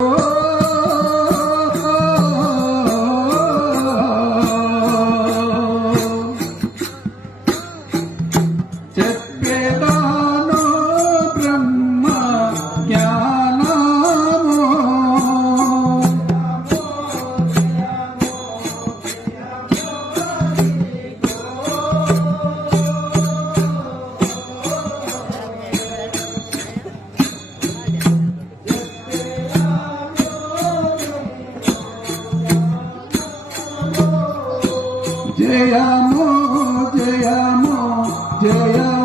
Oh Jayamo, Jayamo, Jayamo.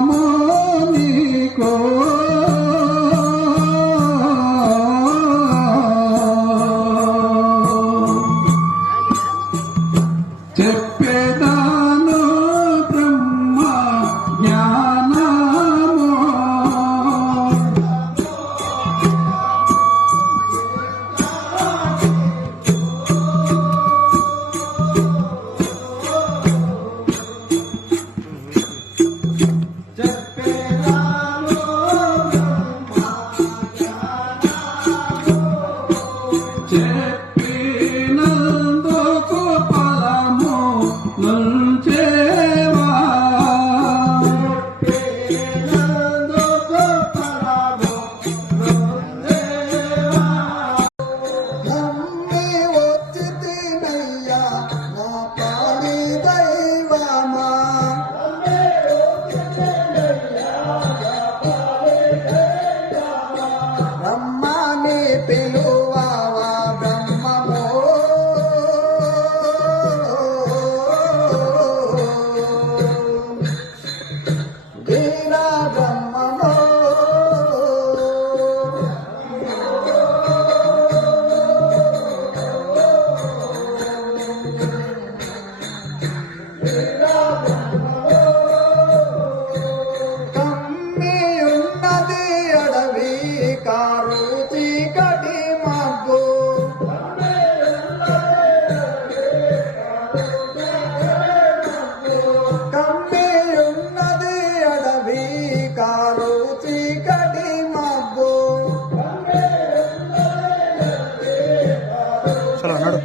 Mama. ನೋಡು